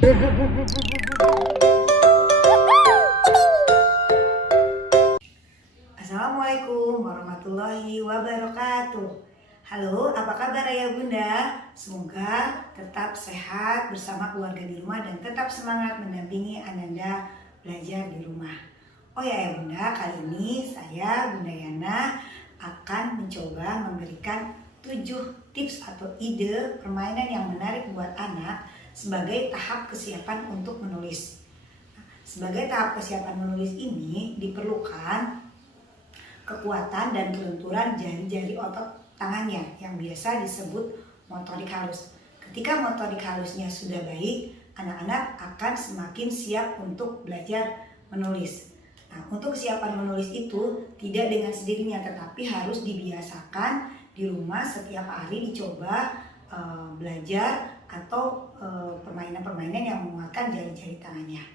Assalamualaikum warahmatullahi wabarakatuh. Halo, apa kabar ayah bunda? Semoga tetap sehat bersama keluarga di rumah dan tetap semangat mendampingi Ananda belajar di rumah. Oh ya ayah bunda, kali ini saya Bunda Yana akan mencoba memberikan 7 tips atau ide permainan yang menarik buat anak sebagai tahap kesiapan untuk menulis. Sebagai tahap kesiapan menulis ini diperlukan kekuatan dan kelenturan jari-jari otot tangannya yang biasa disebut motorik halus. Ketika motorik halusnya sudah baik, anak-anak akan semakin siap untuk belajar menulis. Nah, untuk kesiapan menulis itu tidak dengan sendirinya, tetapi harus dibiasakan di rumah setiap hari dicoba belajar atau permainan-permainan yang menguatkan jari-jari tangannya.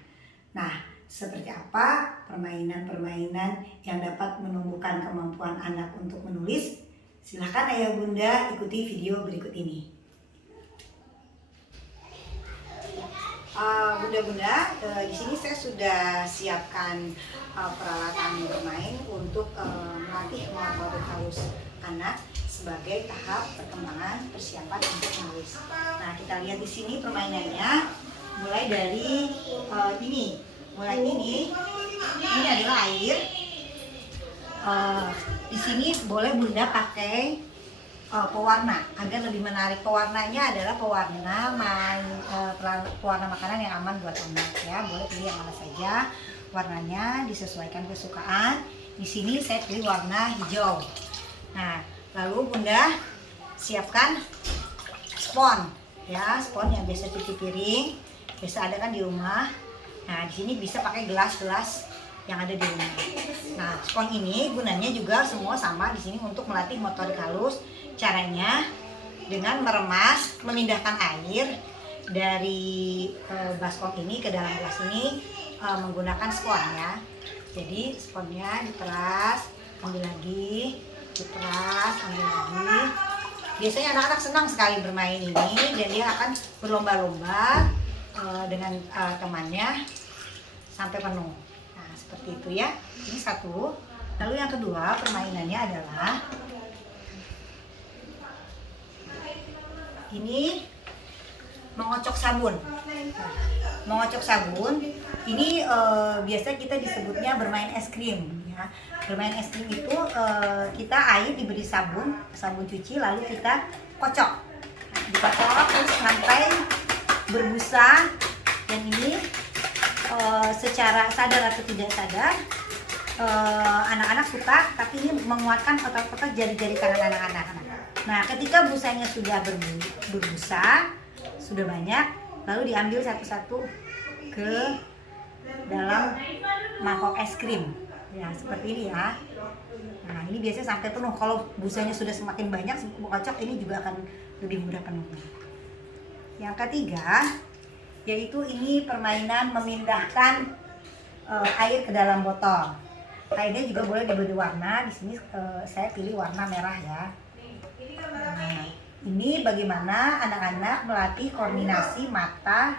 Nah, seperti apa permainan-permainan yang dapat menumbuhkan kemampuan anak untuk menulis? Silahkan ayah bunda ikuti video berikut ini. Bunda-bunda, di sini saya sudah siapkan peralatan bermain untuk melatih motorik halus anak sebagai tahap perkembangan persiapan untuk menulis. Nah, kita lihat di sini permainannya mulai dari ini. Mulai ini adalah air. Di sini boleh bunda pakai pewarna agar lebih menarik. Pewarnanya adalah pewarna makanan yang aman buat anak ya. Boleh pilih yang mana saja. Warnanya disesuaikan kesukaan. Di sini saya pilih warna hijau. Nah, lalu bunda siapkan spons ya, spons yang biasa cuci piring, biasa ada kan di rumah. Nah, di sini bisa pakai gelas-gelas yang ada di rumah. Nah, spons ini gunanya juga semua sama di sini untuk melatih motorik halus. Caranya dengan meremas, memindahkan air dari baskom ini ke dalam gelas ini menggunakan spons ya. Jadi sponsnya diperas, ambil lagi, diperas, ambil lagi. Biasanya anak-anak senang sekali bermain ini dan dia akan berlomba-lomba dengan temannya sampai penuh. Nah, seperti itu ya. Ini satu. Lalu yang kedua permainannya adalah ini mengocok sabun. Mengocok sabun ini biasa kita disebutnya bermain es krim ya. Bermain es krim itu kita air diberi sabun cuci lalu kita kocok. Dikocok terus sampai berbusa, dan ini secara sadar atau tidak sadar anak-anak suka, tapi ini menguatkan otot-otot jari-jari tangan anak-anak. Nah, ketika busanya sudah berbusa, sudah banyak, lalu diambil satu-satu ke dalam mangkok es krim ya, seperti ini ya. Nah, ini biasanya sampai penuh. Kalau busanya sudah semakin banyak, kocok ini juga akan lebih mudah penuh. Yang ketiga, yaitu ini permainan memindahkan air ke dalam botol. Airnya juga boleh diberi warna. Di sini saya pilih warna merah ya. Nah, ini bagaimana anak-anak melatih koordinasi mata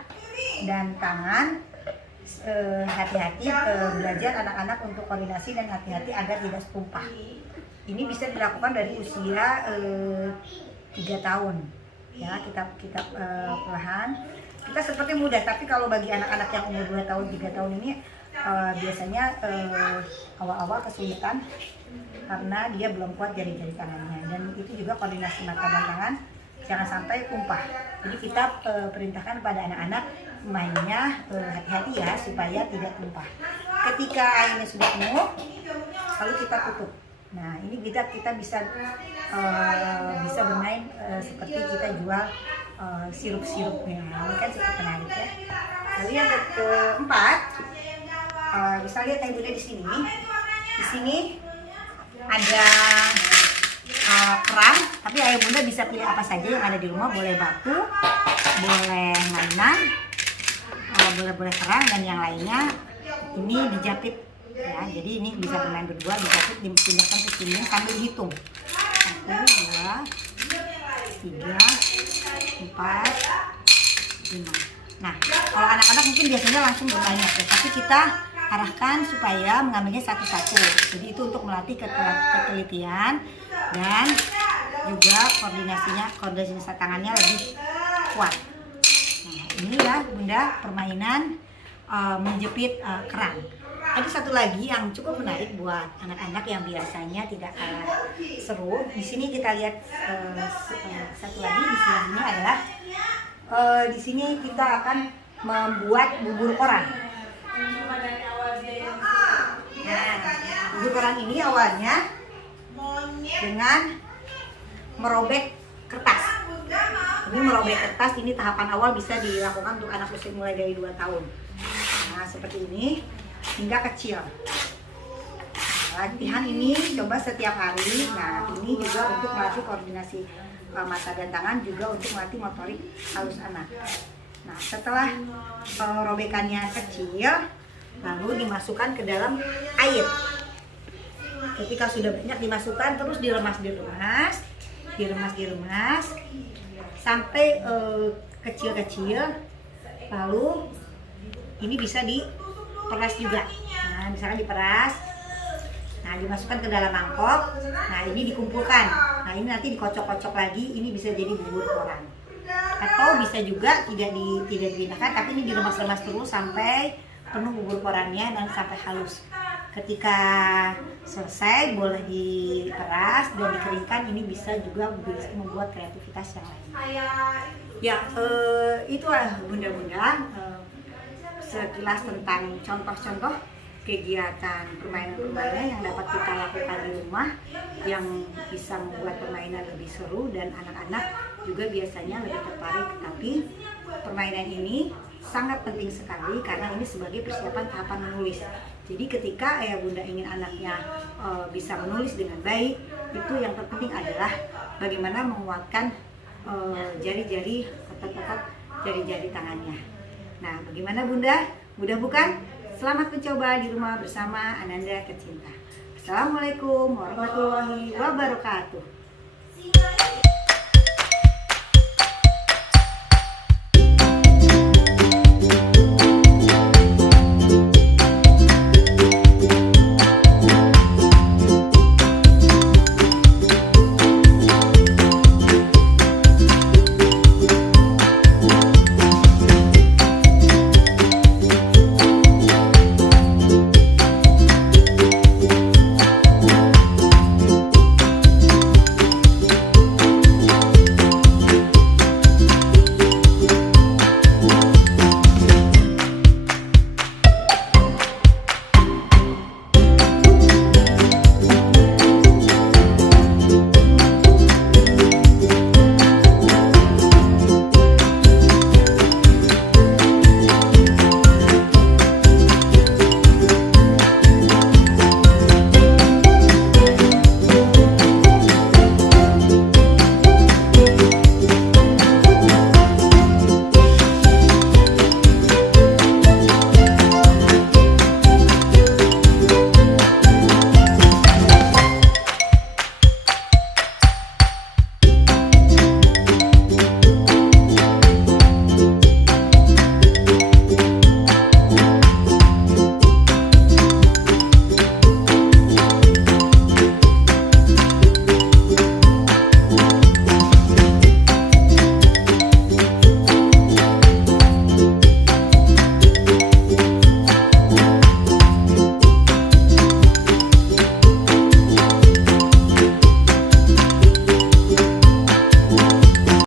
dan tangan. Hati-hati belajar anak-anak untuk koordinasi dan hati-hati agar tidak tumpah. Ini bisa dilakukan dari usia 3 tahun. Ya, kita perlahan. Kita seperti mudah, tapi kalau bagi anak-anak yang umur 2 tahun, 3 tahun ini biasanya awal-awal kesulitan karena dia belum kuat jari-jari tangannya, dan itu juga koordinasi mata dan tangan jangan sampai tumpah. Jadi kita perintahkan pada anak-anak mainnya hati-hati ya supaya tidak tumpah. Ketika airnya sudah penuh, lalu kita tutup. Nah, ini kita bisa bermain seperti kita jual sirup-sirupnya. Ini kan cukup menarik ya. Lalu yang keempat, bisa lihat yang di sini. Di sini ada keran, tapi ayah bunda bisa pilih apa saja yang ada di rumah. Boleh batu, boleh mainan, boleh keran, dan yang lainnya ini dijepit ya. Jadi ini bisa bermain berdua, dijepit, dipindahkan ke sini sambil dihitung 1, 2, 3, 4, 5. Nah, kalau anak-anak mungkin biasanya langsung bermain ya, tapi kita arahkan supaya mengambilnya satu-satu. Jadi itu untuk melatih ketelitian dan juga koordinasi tangannya lebih kuat. Nah, ini ya Bunda permainan menjepit keran. Ada satu lagi yang cukup menarik buat anak-anak yang biasanya tidak kalah seru. Di sini kita lihat satu lagi di sini adalah di sini kita akan membuat bubur koran. Nah, bubur koran ini awalnya dengan merobek kertas. Ini merobek kertas ini tahapan awal bisa dilakukan untuk anak usia mulai dari 2 tahun. Nah, seperti ini hingga kecil. Latihan ini coba setiap hari. Nah, ini juga untuk melatih koordinasi mata dan tangan, juga untuk melatih motorik halus anak. Nah, setelah robekannya kecil, lalu dimasukkan ke dalam air. Ketika sudah banyak dimasukkan, terus diremas sampai kecil-kecil. Lalu ini bisa diperas juga. Nah, misalnya diperas. Nah, dimasukkan ke dalam mangkok. Nah, ini dikumpulkan. Nah, ini nanti dikocok-kocok lagi. Ini bisa jadi bubur koran. Atau bisa juga tidak dipindahkan, tapi ini diremas-remas terus sampai penuh bubur korannya dan sampai halus. Ketika selesai boleh diperas dan dikeringkan. Ini bisa juga membuat kreativitas yang lain. Ya, itulah Bunda-bunda sekilas tentang contoh-contoh kegiatan permainan-permainan yang dapat kita lakukan di rumah yang bisa membuat permainan lebih seru dan anak-anak juga biasanya lebih tertarik. Tapi permainan ini sangat penting sekali karena ini sebagai persiapan tahapan menulis. Jadi ketika ayah bunda ingin anaknya bisa menulis dengan baik, itu yang terpenting adalah bagaimana menguatkan jari-jari, otot-otot jari-jari tangannya. Nah, bagaimana Bunda? Mudah bukan? Selamat mencoba di rumah bersama Ananda Tercinta. Assalamualaikum warahmatullahi wabarakatuh.